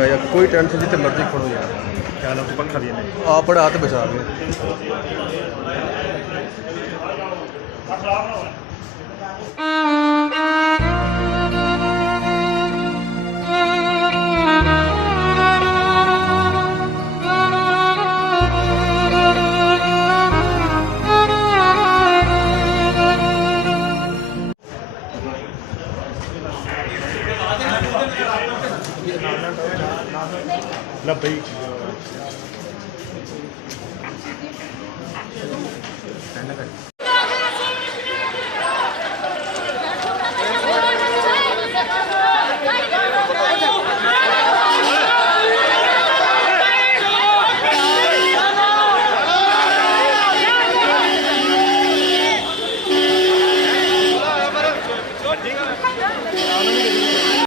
आया कोई टेंशन जितने मर्जी खड़ो यार क्या पंखा भी आप बड़े हाथ बचा गए भाई